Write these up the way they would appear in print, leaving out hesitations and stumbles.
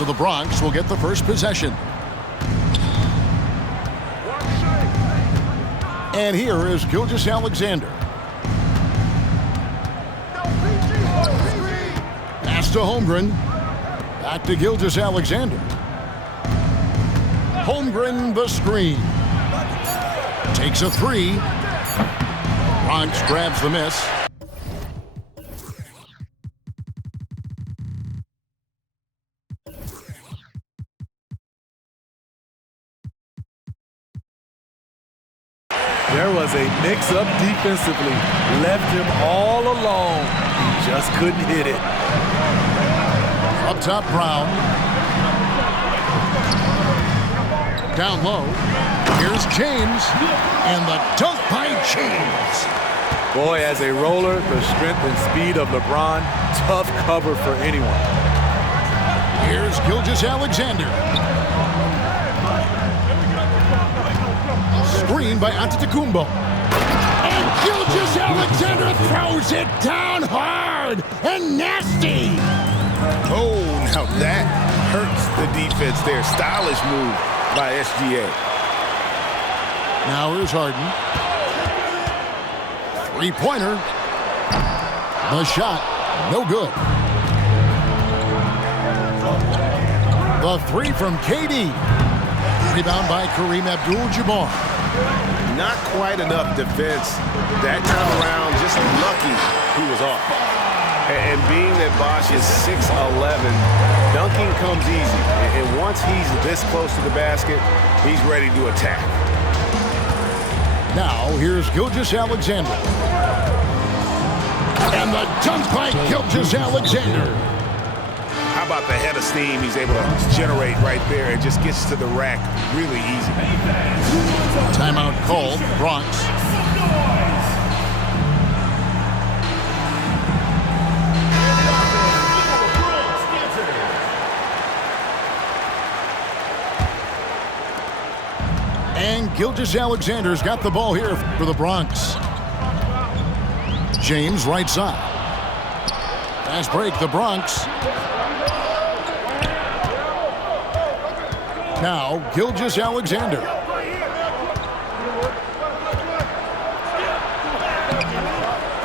So the Bronx will get the first possession. And here is Gilgeous-Alexander. Pass to Holmgren. Back to Gilgeous-Alexander. Holmgren the screen. Takes a three. Bronx grabs the miss. There was a mix-up defensively. Left him all alone. He just couldn't hit it. Up top, Brown. Down low. Here's James. And the dunk by James. Boy, as a roller, the strength and speed of LeBron, tough cover for anyone. Here's Gilgeous-Alexander. Screen by Antetokounmpo. And Gilgeous-Alexander throws it down hard and nasty. Oh, now that hurts the defense there. Stylish move by SGA. Now here's Harden. Three-pointer. The shot, no good. The three from KD. Rebound by Kareem Abdul-Jabbar. Not quite enough defense that time around. Just lucky he was off. And being that Bosh is 6'11", dunking comes easy. And once he's this close to the basket, he's ready to attack. Now here's Gilgeous-Alexander. And the dunk by Gilgeous-Alexander. How about the head of steam he's able to generate right there? It just gets to the rack really easy. Timeout called, Bronx. And Gilgeous-Alexander's got the ball here for the Bronx. James right side. Fast break, the Bronx. Now, Gilgeous-Alexander.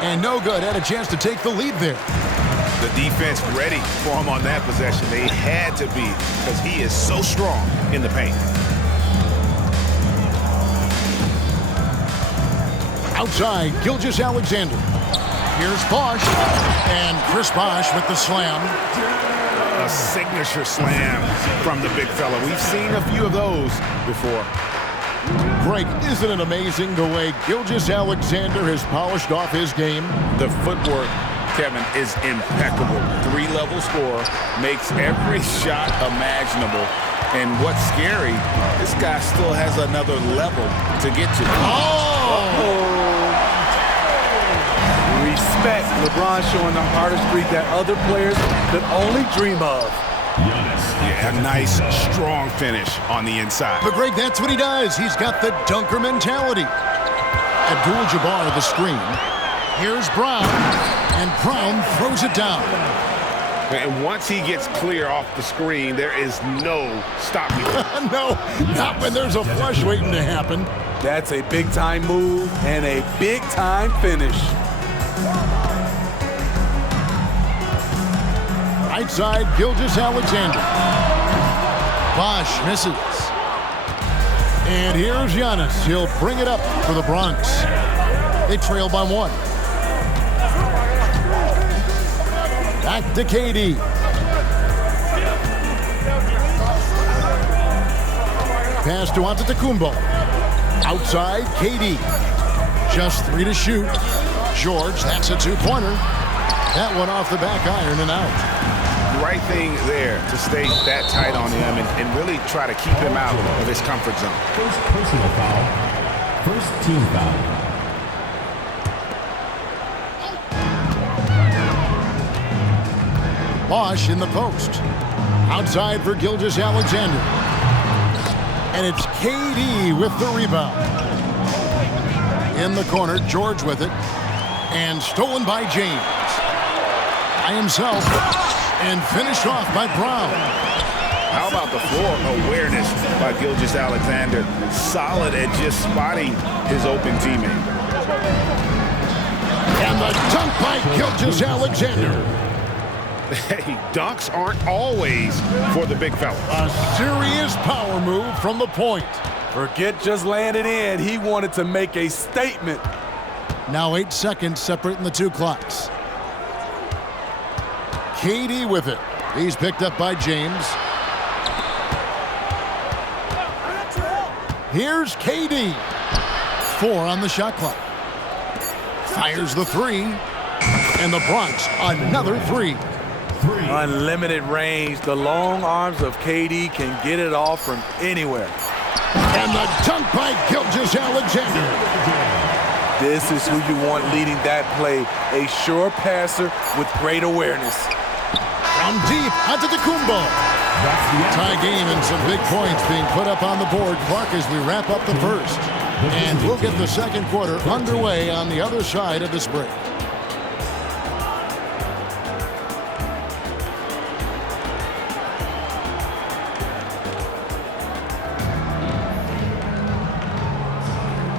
And no good. Had a chance to take the lead there. The defense ready for him on that possession. They had to be because he is so strong in the paint. Outside, Gilgeous-Alexander. Here's Bosh. And Chris Bosh with the slam. A signature slam from the big fella. We've seen a few of those before. Greg, isn't it amazing the way Gilgeous-Alexander has polished off his game? The footwork, Kevin, is impeccable. Three-level scorer, makes every shot imaginable. And what's scary, this guy still has another level to get to. Respect. LeBron showing the artistry that other players could only dream of. Yeah, a nice, strong finish on the inside. But Greg, that's what he does. He's got the dunker mentality. Abdul-Jabbar the screen. Here's Brown. And Brown throws it down. And once he gets clear off the screen, there is no stopping him. No, not when there's a flush waiting to happen. That's a big-time move and a big-time finish. Right side, Gilgeous-Alexander. Bosh misses. And here's Giannis. He'll bring it up for the Bronx. They trail by one. Back to KD. Pass to Antetokounmpo. Outside, KD. Just 3 to shoot. George, that's a two-pointer. That one off the back iron and out. Right thing there to stay that tight on him and really try to keep him out of his comfort zone. First personal foul. First team foul. Bosh in the post. Outside for Gilgeous-Alexander. And it's KD with the rebound. In the corner, George with it. And stolen by James. By himself. And finished off by Brown. about the floor awareness by Gilgeous-Alexander? Solid at just spotting his open teammate. And the dunk by Gilgeous-Alexander. Hey, dunks aren't always for the big fella. A serious power move from the point. Forget just laying it in. He wanted to make a statement. Now 8 seconds separating the two clocks. KD with it. He's picked up by James. Here's KD. 4 on the shot clock. Fires the 3. And the Bronx, another 3. Unlimited range. The long arms of KD can get it off from anywhere. And the dunk by Gilgeous-Alexander. This is who you want leading that play. A sure passer with great awareness. From deep, Antetokounmpo. Tie game and some big points being put up on the board, Clark, as we wrap up the first. And we'll get the second quarter underway on the other side of this break.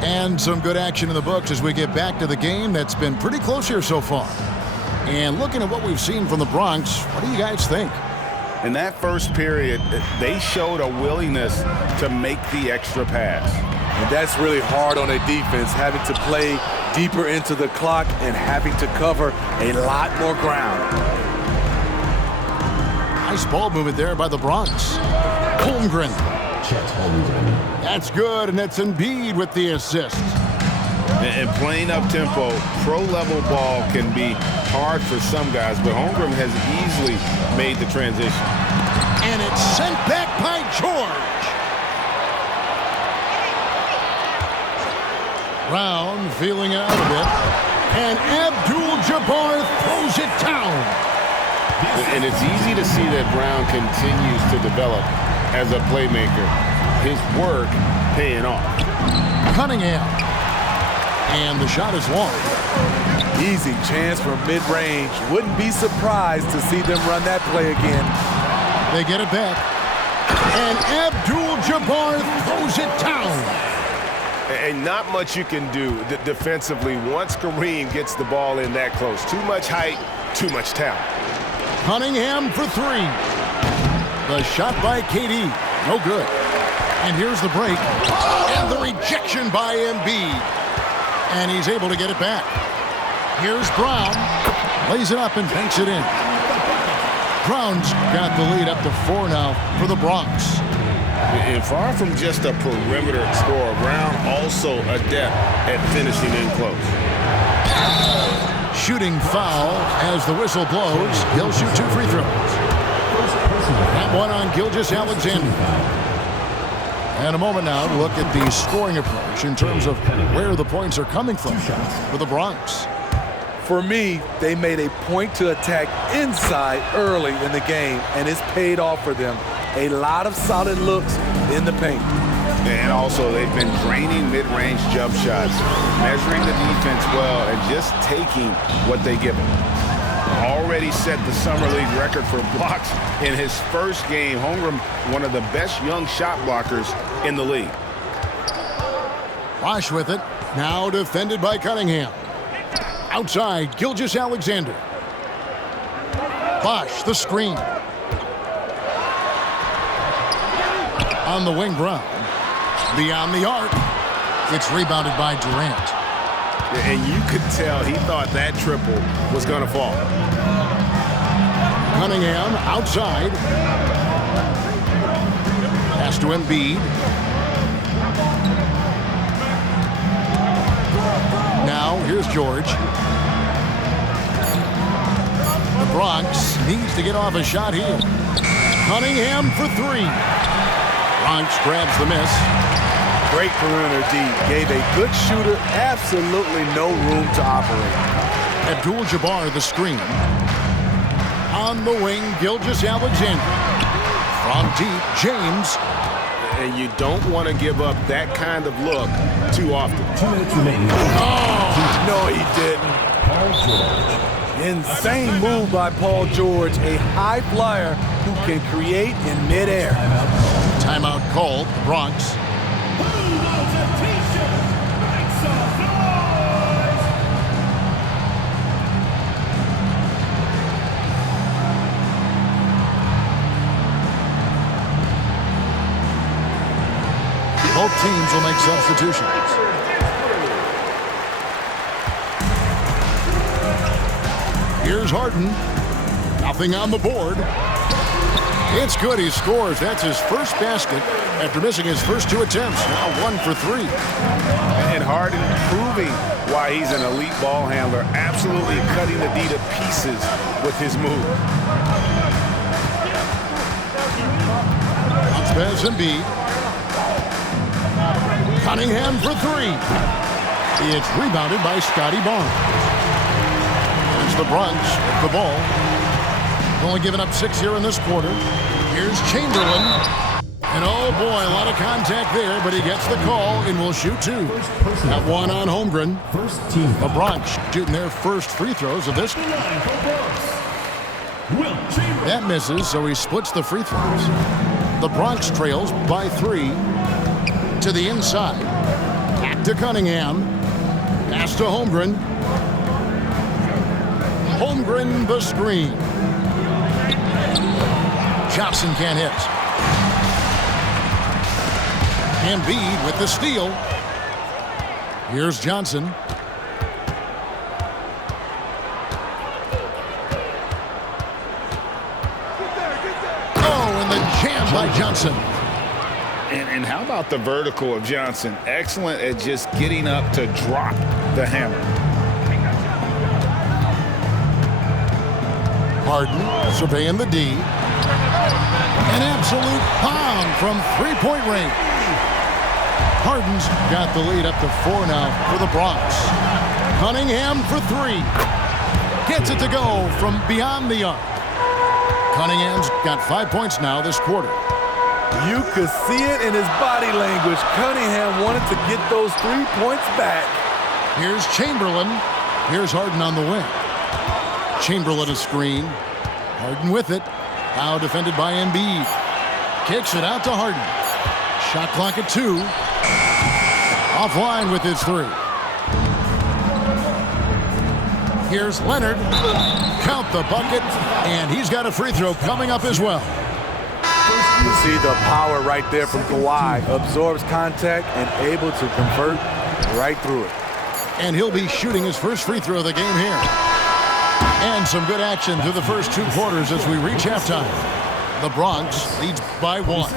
And some good action in the books as we get back to the game that's been pretty close here so far. And looking at what we've seen from the Bronx, what do you guys think? In that first period, they showed a willingness to make the extra pass. And that's really hard on a defense, having to play deeper into the clock and having to cover a lot more ground. Nice ball movement there by the Bronx. Holmgren. That's good, and it's Embiid with the assist. And playing up-tempo, pro-level ball can be hard for some guys, but Holmgren has easily made the transition. And it's sent back by George. Brown feeling out a bit. And Abdul-Jabbar throws it down. And it's easy to see that Brown continues to develop as a playmaker. His work paying off. Cunningham. And the shot is long. Easy chance for mid-range. Wouldn't be surprised to see them run that play again. They get it back. And Abdul-Jabbar throws it down. And not much you can do defensively once Kareem gets the ball in that close. Too much height, too much talent. Cunningham for 3. The shot by KD. No good. And here's the break. And the rejection by Embiid. And he's able to get it back. Here's Brown. Lays it up and banks it in. Brown's got the lead up to 4 now for the Bronx. And far from just a perimeter scorer, Brown also adept at finishing in close. Shooting foul as the whistle blows. He'll shoot 2 free throws. That one on Gilgeous-Alexander. And a moment now to look at the scoring approach in terms of where the points are coming from for the Bronx. For me, they made a point to attack inside early in the game, and it's paid off for them. A lot of solid looks in the paint. And also, they've been draining mid-range jump shots, measuring the defense well, and just taking what they give them. Already set the Summer League record for blocks in his first game. Holmgren, one of the best young shot blockers in the league. Bosh with it. Now defended by Cunningham. Outside, Gilgeous-Alexander. Bosh, the screen. On the wing, Brown. Beyond the arc. It's rebounded by Durant. And you could tell he thought that triple was going to fall. Cunningham outside. Pass to Embiid. Now, here's George. The Bronx needs to get off a shot here. Cunningham for 3. Bronx grabs the miss. Great perimeter D. Gave a good shooter absolutely no room to operate. Abdul-Jabbar the screen. On the wing, Gilgeous-Alexander. From deep, James. And you don't want to give up that kind of look too often. 2 minutes remaining. Oh, no, he didn't. Paul George. Insane move by Paul George. A high flyer who can create in midair. Timeout called, the Bronx. Both teams will make substitutions. Here's Harden. Nothing on the board. It's good. He scores. That's his first basket after missing his first 2 attempts. Now 1 for 3. And Harden proving why he's an elite ball handler. Absolutely cutting the D to pieces with his move. Spence Embiid. Cunningham for 3. It's rebounded by Scotty Barnes. It's the Bronx with the ball. Only giving up 6 here in this quarter. Here's Chamberlain. And oh boy, a lot of contact there, but he gets the call and will shoot 2. Got 1 on Holmgren. First team The Bronx shooting their first free throws of this. That misses, so he splits the free throws. The Bronx trails by 3 to the inside. Back to Cunningham. Pass to Holmgren. Holmgren the screen. Johnson can't hit. Embiid with the steal. Here's Johnson. Oh, and the jam by Johnson. And how about the vertical of Johnson? Excellent at just getting up to drop the hammer. Harden surveying the D. An absolute bomb from three-point range. Harden's got the lead up to 4 now for the Bronx. Cunningham for 3. Gets it to go from beyond the arc. Cunningham's got 5 points now this quarter. You could see it in his body language. Cunningham wanted to get those 3 points back. Here's Chamberlain. Here's Harden on the wing. Chamberlain a screen. Harden with it. Now defended by Embiid. Kicks it out to Harden. Shot clock at 2. Offline with his 3. Here's Leonard. Count the bucket. And he's got a free throw coming up as well. You see the power right there from Kawhi. Absorbs contact and able to convert right through it. And he'll be shooting his first free throw of the game here. And some good action through the first 2 quarters as we reach halftime. The Bronx leads by 1.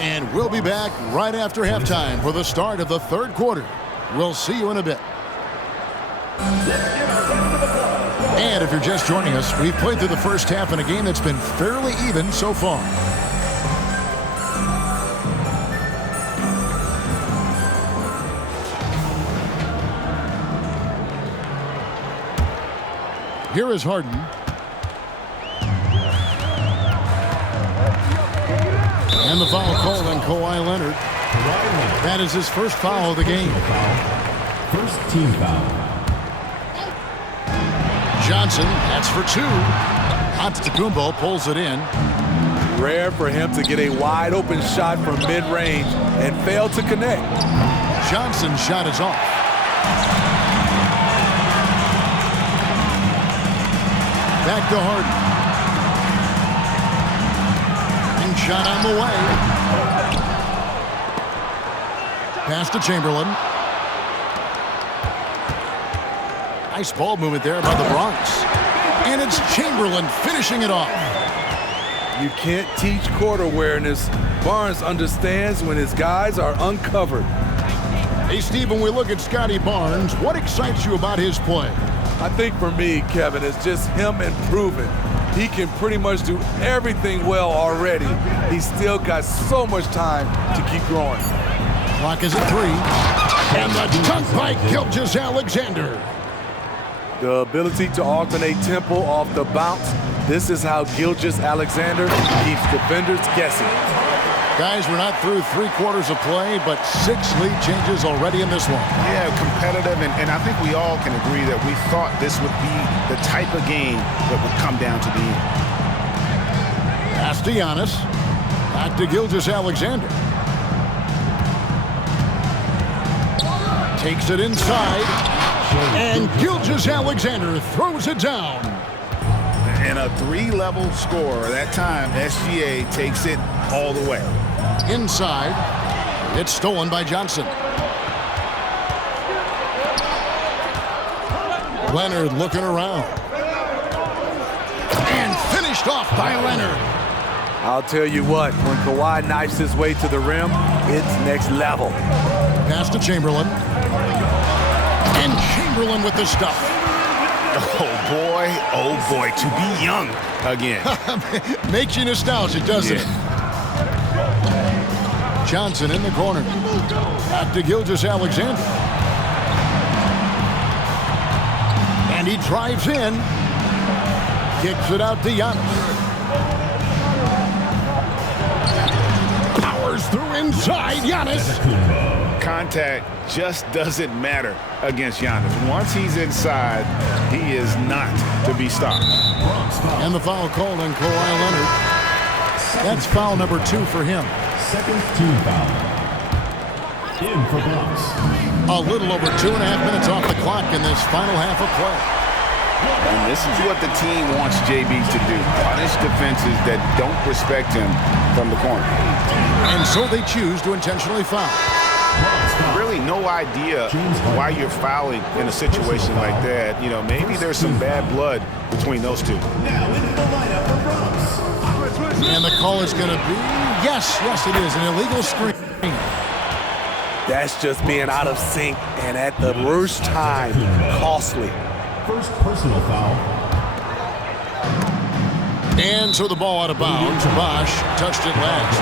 And we'll be back right after halftime for the start of the 3rd quarter. We'll see you in a bit. And if you're just joining us, we've played through the first half in a game that's been fairly even so far. Here is Harden. And the foul called on Kawhi Leonard. That is his first foul of the game. First team foul. Johnson, that's for 2. Antetokounmpo pulls it in. Rare for him to get a wide open shot from mid-range and fail to connect. Johnson's shot is off. Back to Harden. And shot on the way. Pass to Chamberlain. Nice ball movement there by the Bronx. And it's Chamberlain finishing it off. You can't teach court awareness. Barnes understands when his guys are uncovered. Hey, Steve, when we look at Scotty Barnes, what excites you about his play? I think for me, Kevin, it's just him improving. He can pretty much do everything well already. He's still got so much time to keep growing. Clock is at 3. And the dunk by Gilgeous-Alexander. The ability to alternate tempo off the bounce. This is how Gilgeous-Alexander keeps defenders guessing. Guys, we're not through 3 quarters of play, but 6 lead changes already in this one. Yeah, competitive, and I think we all can agree that we thought this would be the type of game that would come down to the end. Pass to Giannis. Back to Gilgeous-Alexander. Takes it inside. And Gilgeous-Alexander throws it down. And a 3-level score. That time, SGA takes it all the way. Inside. It's stolen by Johnson. Leonard looking around. And finished off by Leonard. I'll tell you what, when Kawhi knifes his way to the rim, it's next level. Pass to Chamberlain. And Chamberlain with the stuff. Oh boy, to be young again. Makes you nostalgic, doesn't it? Johnson in the corner. Back to Gilgeous-Alexander. And he drives in. Kicks it out to Giannis. Powers through inside. Giannis. Contact just doesn't matter against Giannis. Once he's inside, he is not to be stopped. And the foul called on Kawhi Leonard. That's foul number 2 for him. Second team foul. In for Bronx. A little over 2.5 minutes off the clock in this final half of play. And this is what the team wants JB to do. Punish defenses that don't respect him from the corner. And so they choose to intentionally foul. Really no idea why you're fouling in a situation like that. You know, maybe there's some bad blood between those two. And the call is going to be, yes, it is, an illegal screen. That's just being out of sync and at the worst time, costly. First personal foul. And so the ball out of bounds. Bosh touched it last.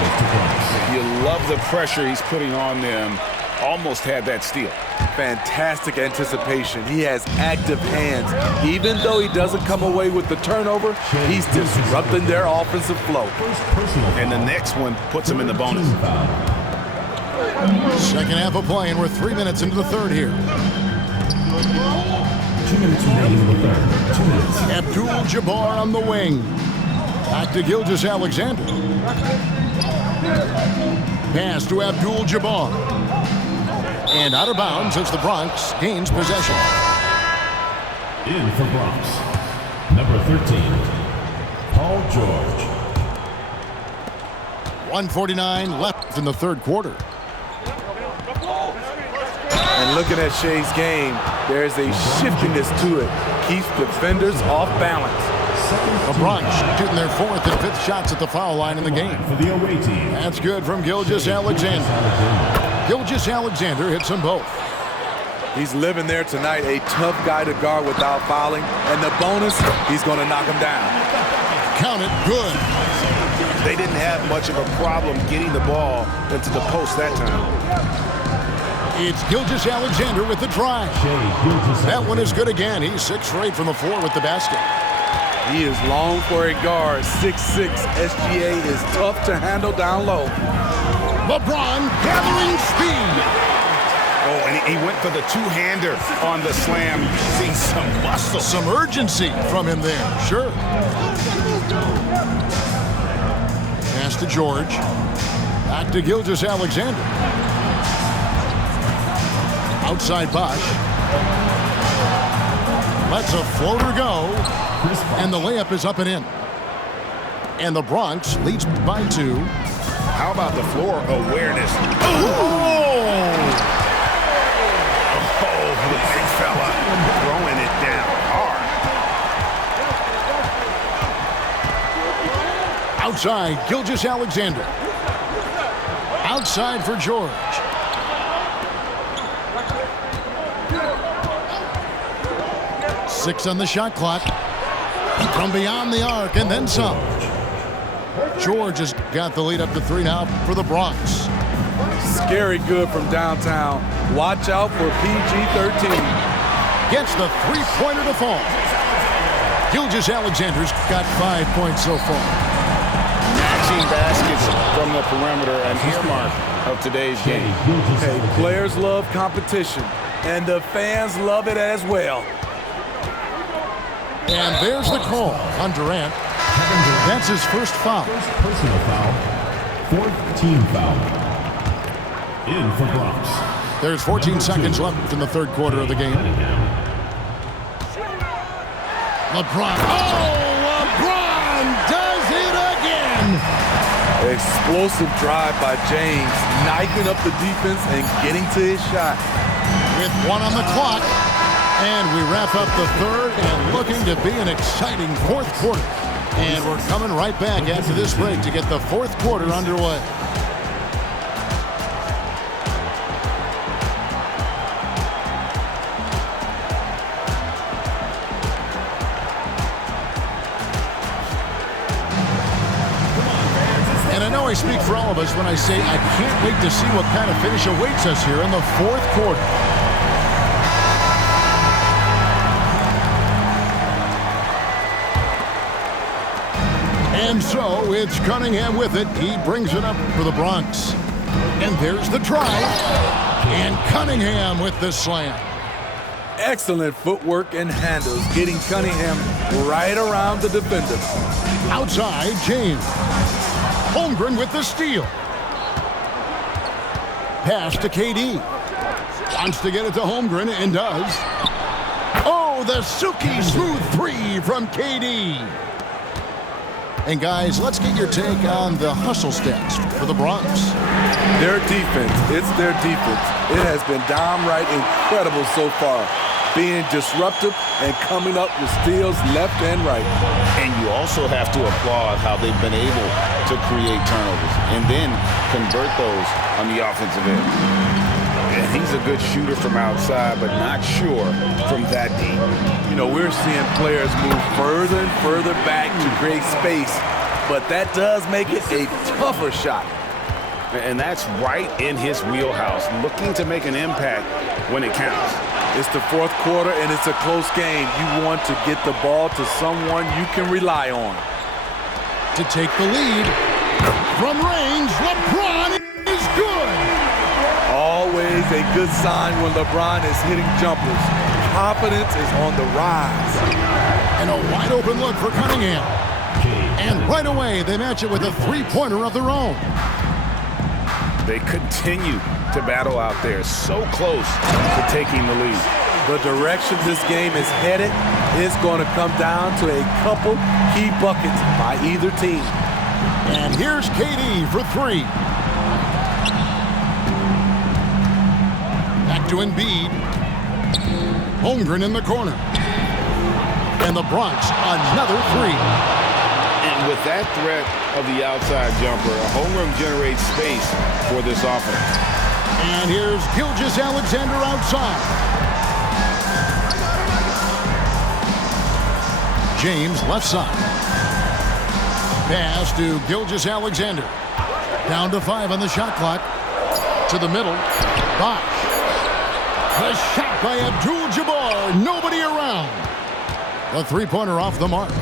You love the pressure he's putting on them. Almost had that steal. Fantastic anticipation. He has active hands. Even though he doesn't come away with the turnover, he's disrupting their offensive flow. And the next one puts him in the bonus. Second half of play, and we're 3 minutes into the third here. 2 minutes remaining in the third. 2 minutes. Abdul-Jabbar on the wing. Back to Gilgeous-Alexander. Pass to Abdul-Jabbar. And out of bounds as the Bronx gains possession. In for Bronx. Number 13, Paul George. 1:49 left in the third quarter. And looking at Shea's game, there's a shiftiness to it. Keeps defenders off balance. The Bronx shooting their 4th and 5th shots at the foul line in the game. For the away team. That's good from Gilgeous-Alexander. Gilgeous-Alexander hits them both. He's living there tonight, a tough guy to guard without fouling. And the bonus, he's going to knock him down. Count it, good. They didn't have much of a problem getting the ball into the post that time. It's Gilgeous-Alexander with the drive. That one is good again. He's 6 for 8 from the floor with the basket. He is long for a guard. 6'6". SGA is tough to handle down low. LeBron gathering speed. Oh, and he went for the two-hander on the slam. See some muscle. Some urgency from him there, sure. Pass to George. Back to Gilgeous-Alexander. Outside Bosh. Lets a floater go. And the layup is up and in. And the Bronx leads by 2. How about the floor awareness? Oh! Oh, the big fella throwing it down hard. Outside, Gilgeous-Alexander. Outside for George. Six on the shot clock. From beyond the arc and then some. George has got the lead up to 3 now for the Bronx. Scary good from downtown. Watch out for PG-13. Gets the three-pointer to fall. Gilgeous-Alexander's got 5 points so far. Matching baskets from the perimeter, an earmark of today's game. Hey, players love competition, and the fans love it as well. And there's the call on Durant. That's his first foul. First personal foul. Fourth team foul. In for Bronx. There's 14 seconds left in the third quarter of the game. LeBron. Oh, LeBron does it again. Explosive drive by James, knifing up the defense and getting to his shot. With 1 on the clock. And we wrap up the third and looking to be an exciting fourth quarter. And we're coming right back after this break to get the fourth quarter underway. And I know I speak for all of us when I say I can't wait to see what kind of finish awaits us here in the fourth quarter. And so it's Cunningham with it. He brings it up for the Bronx. And there's the try. And Cunningham with the slam. Excellent footwork and handles, getting Cunningham right around the defender. Outside, James. Holmgren with the steal. Pass to KD. Wants to get it to Holmgren and does. Oh, the silky smooth three from KD. And guys, let's get your take on the hustle stats for the Bronx. Their defense, it's their defense. It has been downright incredible so far, being disruptive and coming up with steals left and right. And you also have to applaud how they've been able to create turnovers and then convert those on the offensive end. And he's a good shooter from outside, but not sure from that deep. You know, we're seeing players move further and further back to create space, but that does make it a tougher shot. And that's right in his wheelhouse, looking to make an impact when it counts. It's the fourth quarter, and it's a close game. You want to get the ball to someone you can rely on. To take the lead, from range, LeBron is good. Always a good sign when LeBron is hitting jumpers. Confidence is on the rise. And a wide open look for Cunningham. And right away, they match it with a three-pointer of their own. They continue to battle out there, so close to taking the lead. The direction this game is headed is going to come down to a couple key buckets by either team. And here's KD for three. Back to Embiid. Holmgren in the corner. And the Bronx, another three. And with that threat of the outside jumper, Holmgren generates space for this offense. And here's Gilgeous-Alexander outside. James left side. Pass to Gilgeous-Alexander. Down to 5 on the shot clock. To the middle. Bosh. The shot by Abdul-Jabbar. Nobody around. The three-pointer off the mark.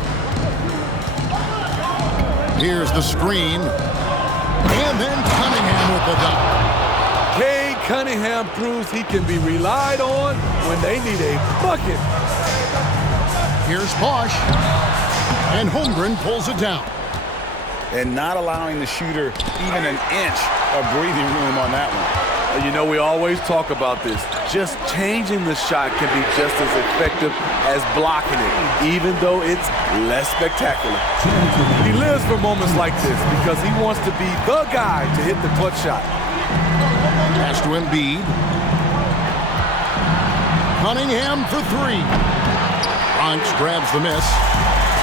Here's the screen. And then Cunningham with the dunk. Cade Cunningham proves he can be relied on when they need a bucket. Here's Bosh. And Holmgren pulls it down. And not allowing the shooter even an inch of breathing room on that one. You know, we always talk about this. Just changing the shot can be just as effective as blocking it, even though it's less spectacular. He lives for moments like this because he wants to be the guy to hit the clutch shot. Pass to Embiid. Cunningham for three. Bronx grabs the miss.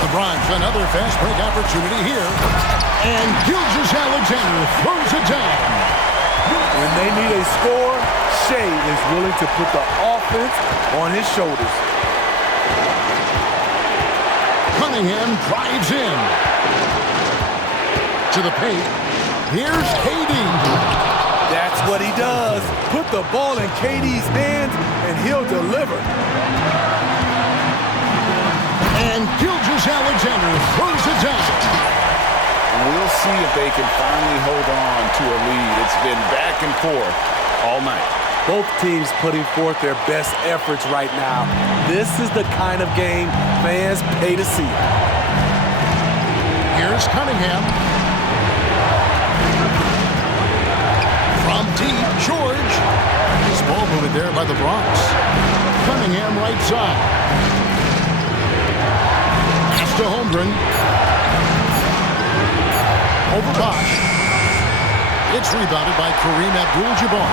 The Bronx, another fast break opportunity here. And Gilgeous-Alexander throws it down. When they need a score, Shea is willing to put the offense on his shoulders. Cunningham drives in. To the paint. Here's KD. That's what he does. Put the ball in KD's hands, and he'll deliver. And Gilgeous-Alexander throws it down. We'll see if they can finally hold on to a lead. It's been back and forth all night. Both teams putting forth their best efforts right now. This is the kind of game fans pay to see. Here's Cunningham. From deep, George. His ball moved there by the Bronx. Cunningham right side. Pass to Holmgren. Over Bosch. It's rebounded by Kareem Abdul-Jabbar.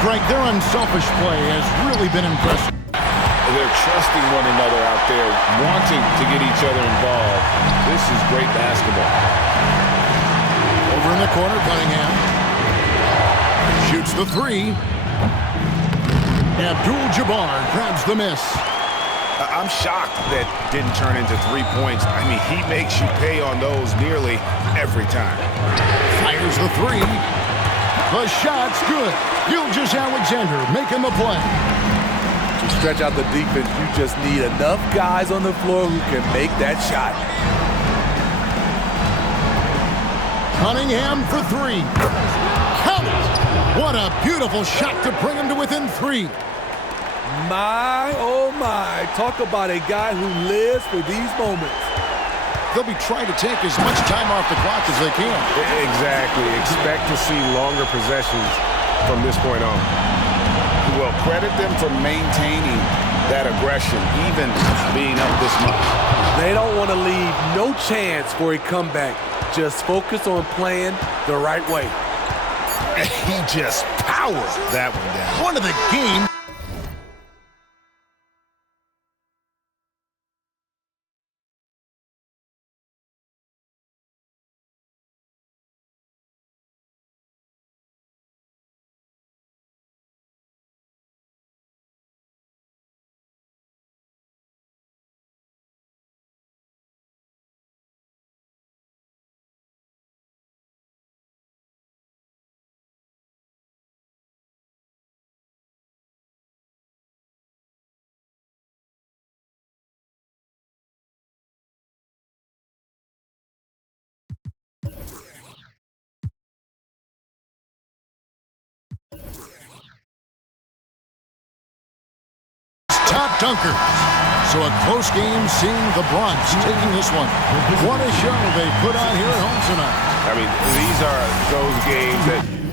Greg, their unselfish play has really been impressive. They're trusting one another out there, wanting to get each other involved. This is great basketball. Over in the corner, Cunningham. Shoots the three. Abdul-Jabbar grabs the miss. I'm shocked that didn't turn into 3 points. I mean, he makes you pay on those nearly every time. Fires the three. The shot's good. Gilgeous-Alexander making the play. To stretch out the defense, you just need enough guys on the floor who can make that shot. Cunningham for three. Count it! What a beautiful shot to bring him to within three. My, oh my, talk about a guy who lives for these moments. They'll be trying to take as much time off the clock as they can. Exactly. Expect to see longer possessions from this point on. Well, credit them for maintaining that aggression, even being up this much. They don't want to leave no chance for a comeback. Just focus on playing the right way. He just powered that one down. One of the game. Top dunkers. So a close game seeing the Bronx taking this one. What a show they put on here at home tonight. I mean, these are those games that